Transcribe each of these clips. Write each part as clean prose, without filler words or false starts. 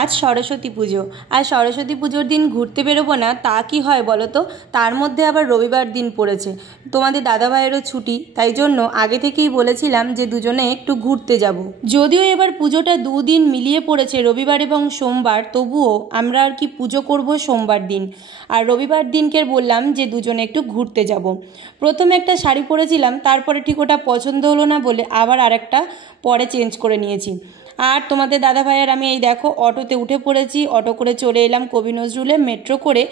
আজ সরস্বতী পুজো। আর সরস্বতী পুজোর দিন ঘুরতে বেরোবো না তা কি হয় বলো তো? তার মধ্যে আবার রবিবার দিন পড়েছে, তোমাদের দাদাভাইয়েরও ছুটি, তাই জন্য আগে থেকেই বলেছিলাম যে দুজনে একটু ঘুরতে যাব। যদিও এবার পুজোটা দুদিন মিলিয়ে পড়েছে, রবিবার এবং সোমবার, তবুও আমরা আর কি পুজো করব সোমবার দিন। আর রবিবার দিনকে বললাম যে দুজনে একটু ঘুরতে যাব। প্রথমে একটা শাড়ি পরেছিলাম, তারপরে ঠিক ওটা পছন্দ হলো না বলে আবার আরেকটা পরে চেঞ্জ করে নিয়েছি। আর তোমাদের দাদাভাই আর আমি এই দেখো অটোতে উঠে পড়েছি, অটো করে চলে এলাম কবি নজরুলে, মেট্রো করে।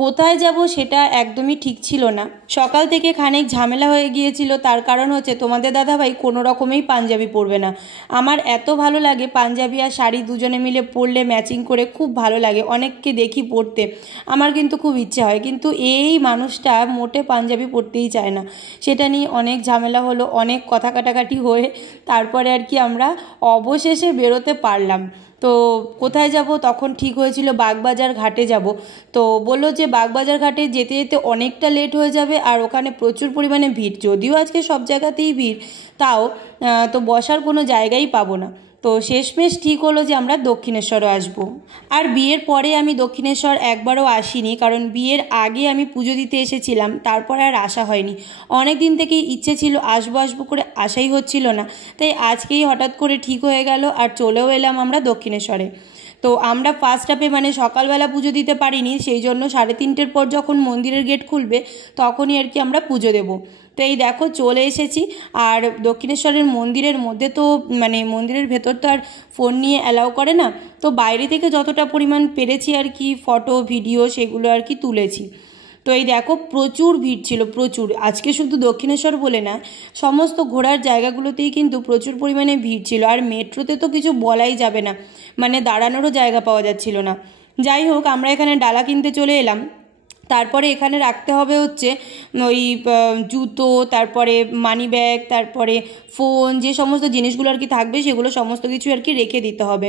কোথায় যাব সেটা একদমই ঠিক ছিল না। সকাল থেকে খানিক ঝামেলা হয়ে গিয়েছিল, তার কারণ হচ্ছে তোমাদের দাদাভাই কোনো রকমেই পাঞ্জাবি পরবে না। আমার এত ভালো লাগে পাঞ্জাবি আর শাড়ি দুজনে মিলে পরলে ম্যাচিং করে, খুব ভালো লাগে, অনেককে দেখি পরতে, আমার কিন্তু খুব ইচ্ছে হয়, কিন্তু এই মানুষটা মোটে পাঞ্জাবি পরতেই চায় না। সেটা নিয়ে অনেক ঝামেলা হলো, অনেক কথা কাটাকাটি হয়ে তারপরে আর কি আমরা অবশেষে বেরোতে পারলাম। তো কোথায় যাব তখন ঠিক হয়েছিল বাগবাজার ঘাটে যাব। তো বললো যে বাগবাজার ঘাটে যেতে যেতে অনেকটা লেট হয়ে যাবে আর ওখানে প্রচুর পরিমাণে ভিড়, যদিও আজকে সব জায়গাতেই ভিড়, তাও তো বসার কোনো জায়গাই পাবো না। তো শেষমেশ ঠিক হলো যে আমরা দক্ষিণেশ্বরে আসব। আর বিয়ের পরে আমি দক্ষিণেশ্বর একবারও আসিনি, কারণ বিয়ের আগে আমি পুজো দিতে এসেছিলাম, তারপরে আর আসা হয়নি। অনেক দিন থেকেই ইচ্ছে ছিল, আসবো আসবো করে আসাই হচ্ছিল না, তাই আজকেই হঠাৎ করে ঠিক হয়ে গেল আর চলেও এলাম আমরা দক্ষিণেশ্বরে। তো আমরা ফার্স্ট হাফে মানে সকালবেলা পুজো দিতে পারিনি, সেই জন্য 3:30-র পর যখন মন্দিরের গেট খুলবে তখনই আর কি আমরা পুজো দেব। তো এই দেখো চলে এসেছি। আর দক্ষিণেশ্বরের মন্দিরের মধ্যে তো মানে মন্দিরের ভেতর তো আর ফোন নিয়ে অ্যালাউ করে না, তো বাইরে থেকে যতটা পরিমাণ পেরেছি আর কি ফটো ভিডিও সেগুলো আর কি তুলেছি। তো এই দেখো প্রচুর ভিড় ছিল, প্রচুর। আজকে শুধু দক্ষিণেশ্বর বলে না, সমস্ত ঘোরার জায়গাগুলোতেই কিন্তু প্রচুর পরিমাণে ভিড় ছিল। আর মেট্রোতে তো কিছু বলাই যাবে না, মানে দাঁড়ানোরও জায়গা পাওয়া যাচ্ছিল না। যাই হোক আমরা এখানে ডালা কিনতে চলে এলাম। তারপরে এখানে রাখতে হবে হচ্ছে ওই জুতো, তারপরে মানি ব্যাগ, তারপরে ফোন, যে সমস্ত জিনিসগুলো আর কি থাকবে সেগুলো সমস্ত কিছু আর কি রেখে দিতে হবে।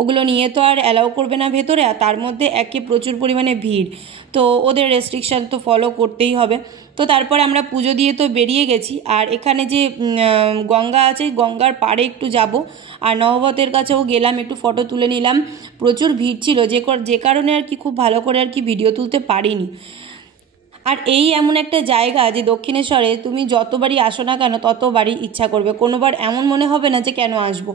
ওগুলো নিয়ে তো আর অ্যালাউ করবে না ভেতরে, আর তার মধ্যে একে প্রচুর পরিমাণে ভিড়, তো ওদের রেস্ট্রিকশান তো ফলো করতেই হবে। তো তারপরে আমরা পুজো দিয়ে তো বেরিয়ে গেছি। আর এখানে যে গঙ্গা আছে, গঙ্গার পাড়ে একটু যাব, আর নহবতের কাছেও গেলাম, একটু ফটো তুলে নিলাম। প্রচুর ভিড় ছিল, যে কারণে আর কি খুব ভালো করে আর কি ভিডিও তুলতে পারিনি। আর এই এমন একটা জায়গা যে দক্ষিণেশ্বরে তুমি যতবারই আসো না কেন ততবারই ইচ্ছা করবে, কোনোবার এমন মনে হবে না যে কেন আসবো।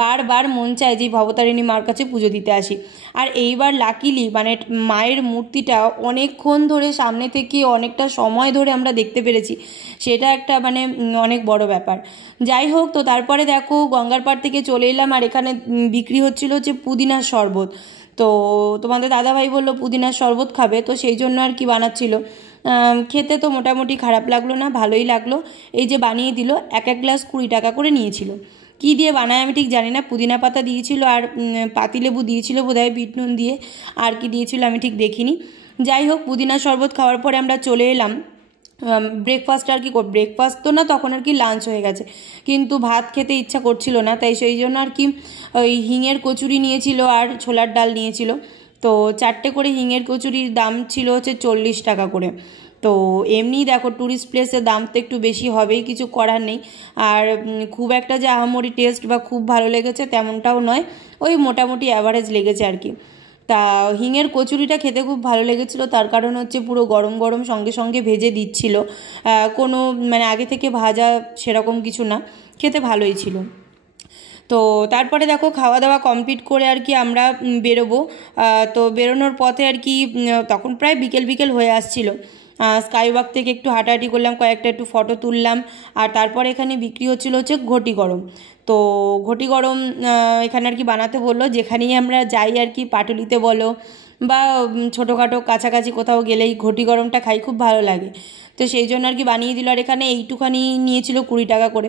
বারবার মন চায় যে ভবতারিণী মার কাছে পুজো দিতে আসি। আর এইবার লাকিলি মানে মায়ের মূর্তিটা অনেকক্ষণ ধরে সামনে থেকে অনেকটা সময় ধরে আমরা দেখতে পেরেছি, সেটা একটা মানে অনেক বড় ব্যাপার। যাই হোক, তো তারপরে দেখো গঙ্গার পাড় থেকে চলে এলাম, আর এখানে বিক্রি হচ্ছিল হচ্ছে পুদিনার শরবত। তো তোমাদের দাদাভাই বললো পুদিনার শরবত খাবে, তো সেই জন্য আর কি বানাচ্ছিল। খেতে তো মোটামুটি খারাপ লাগলো না, ভালোই লাগলো। এই যে বানিয়ে দিল, এক এক গ্লাস 20 টাকা করে নিয়েছিল। কী দিয়ে বানায় আমি ঠিক জানি না, পুদিনা পাতা দিয়েছিল আর পাতিলেবু দিয়েছিল বোধহয়, বিট নুন দিয়ে, আর কি দিয়েছিল আমি ঠিক দেখিনি। যাই হোক, পুদিনা শরবত খাওয়ার পরে আমরা চলে এলাম ব্রেকফাস্ট আর কি, ব্রেকফাস্ট তো না, তখন আর কি লাঞ্চ হয়ে গেছে, কিন্তু ভাত খেতে ইচ্ছা করছিল না, তাই সেই জন্য আর কি ওই হিঙের কচুরি নিয়েছিল আর ছোলার ডাল নিয়েছিল। তো 4টে করে হিঙের কচুরির দাম ছিল হচ্ছে 40 টাকা করে। তো এমনি দেখো ট্যুরিস্ট প্লেসের দাম তো একটু বেশি হবেই, কিছু করার নেই। আর খুব একটা যে আহামরি টেস্ট বা খুব ভালো লেগেছে তেমনটাও নয়, ওই মোটামুটি অ্যাভারেজ লেগেছে আর কি। তা হিঙের কচুরিটা খেতে খুব ভালো লেগেছিলো, তার কারণ হচ্ছে পুরো গরম গরম সঙ্গে সঙ্গে ভেজে দিচ্ছিল, কোনো মানে আগে থেকে ভাজা সেরকম কিছু না, খেতে ভালোই ছিল। তো তারপরে দেখো খাওয়া দাওয়া কমপ্লিট করে আর কি আমরা বেরোবো। তো বেরোনোর পথে আর কি তখন প্রায় বিকেল বিকেল হয়ে আসছিল। স্কাইওয়াক থেকে একটু হাঁটাহাঁটি করলাম, কয়েকটা একটু ফটো তুললাম। আর তারপরে এখানে বিক্রি হচ্ছিল হচ্ছে ঘটি গরম। তো ঘটি গরম এখানে আর কি বানাতে বললো, যেখানেই আমরা যাই আর কি, পাটুলিতে বলো বা ছোটোখাটো কাছাকাছি কোথাও গেলেই ঘটি গরমটা খাই, খুব ভালো লাগে। তো সেই জন্য আর কি বানিয়ে দিল। আর এখানে এইটুখানি নিয়েছিল 20 টাকা করে,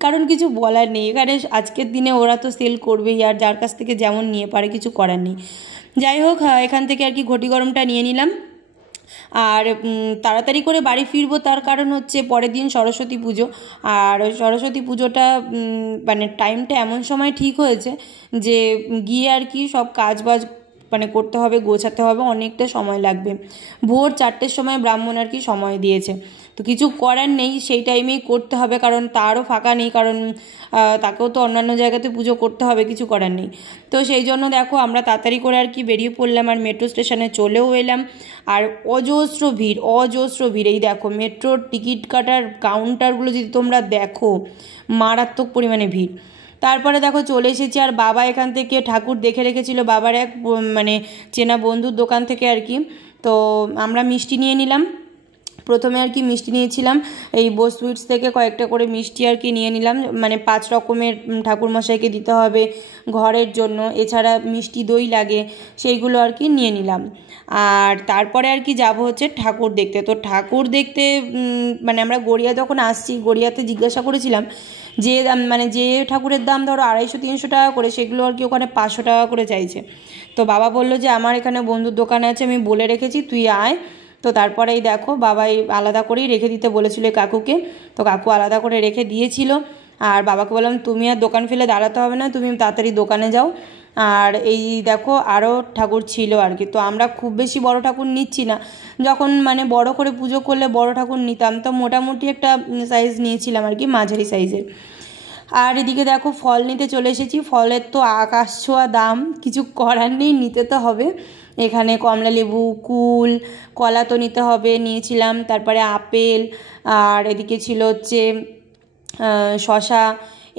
কারণ কিছু বলার নেই, এখানে আজকের দিনে ওরা তো সেল করবেই, আর যার কাছ থেকে যেমন নিয়ে পারে কিছু করার নেই। যাই হোক, এখান থেকে আর কি ঘটি গরমটা নিয়ে নিলাম। আর তাড়াতাড়ি করে বাড়ি ফিরবো, তার কারণ হচ্ছে পরের দিন সরস্বতী পুজো। আর সরস্বতী পুজোটা মানে টাইমটা এমন সময় ঠিক হয়েছে যে গিয়ে আর কি সব কাজ বাজ মানে করতে হবে, গোছাতে হবে, অনেকটা সময় লাগবে। ভোর 4টের সময় ব্রাহ্মণ আর কি সময় দিয়েছে, তো কিছু করার নেই, সেই টাইমেই করতে হবে, কারণ তারও ফাঁকা নেই, কারণ তাকেও তো অন্যান্য জায়গাতে পুজো করতে হবে, কিছু করার নেই। তো সেই জন্য দেখো আমরা তাড়াতাড়ি করে আর কি বেরিয়ে পড়লাম, আর মেট্রো স্টেশনে চলেও এলাম। আর অজস্র ভিড়, অজস্র ভিড়। এই দেখো মেট্রোর টিকিট কাটার কাউন্টারগুলো যদি তোমরা দেখো, মারাত্মক পরিমাণে ভিড়। তারপরে দেখো চলে এসেছি, আর বাবা এখান থেকে ঠাকুর দেখে রেখেছিল বাবার এক মানে চেনা বন্ধুর দোকান থেকে আর কি। তো আমরা মিষ্টি নিয়ে নিলাম, প্রথমে আর কি মিষ্টি নিয়েছিলাম এই বোস সুইটস থেকে কয়েকটা করে মিষ্টি আর কি নিয়ে নিলাম, মানে 5 রকমের ঠাকুরমশাইকে দিতে হবে ঘরের জন্য, এছাড়া মিষ্টি দই লাগে, সেইগুলো আর কি নিয়ে নিলাম। আর তারপরে আর কি যাব হচ্ছে ঠাকুর দেখতে। তো ঠাকুর দেখতে মানে আমরা গড়িয়া যখন আসছি, গড়িয়াতে জিজ্ঞাসা করেছিলাম যে মানে যে ঠাকুরের দাম ধরো 250-300 টাকা করে, সেগুলো আর কি ওখানে 500 টাকা করে চাইছে। তো বাবা বললো যে আমার এখানে বন্ধুর দোকান আছে, আমি বলে রেখেছি, তুই আয়। তো তারপরেই দেখো বাবাই আলাদা করেই রেখে দিতে বলেছিল কাকুকে, তো কাকু আলাদা করে রেখে দিয়েছিল। আর বাবাকে বললাম তুমি আর দোকান ফেলে দাঁড়াতে হবে না, তুমি তাড়াতাড়ি দোকানে যাও। আর এই দেখো আরও ঠাকুর ছিল আর কি। তো আমরা খুব বেশি বড় ঠাকুর নিচ্ছি না, যখন মানে বড় করে পুজো করলে বড় ঠাকুর নিতাম, তো মোটামুটি একটা সাইজ নিয়েছিলাম আর কি, মাঝারি সাইজের। আর এদিকে দেখো ফল নিতে চলে এসেছি, ফলের তো আকাশ ছোঁয়া দাম, কিছু করার নেই, নিতে তো হবে। এখানে কমলা লেবু, কুল, কলা তো নিতে হবে, নিয়েছিলাম। তারপরে আপেল, আর এদিকে ছিল হচ্ছে শশা,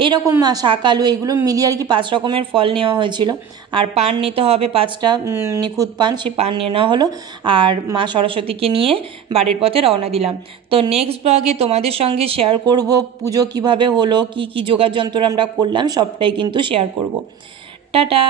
এইরকম শাক আলু, এগুলো মিলিয়ে আর কি 5 রকমের ফল নেওয়া হয়েছিল। আর পান নিতে হবে 5টা নিখুঁত পান, সেই পান নিয়ে নেওয়া হলো। আর মা সরস্বতীকে নিয়ে বাড়ির পথে রওনা দিলাম। তো নেক্সট ব্লগে তোমাদের সঙ্গে শেয়ার করব পুজো কিভাবে হলো, কি কি যোগাড় যন্ত্র আমরা করলাম, সবটাই কিন্তু শেয়ার করব। টাটা।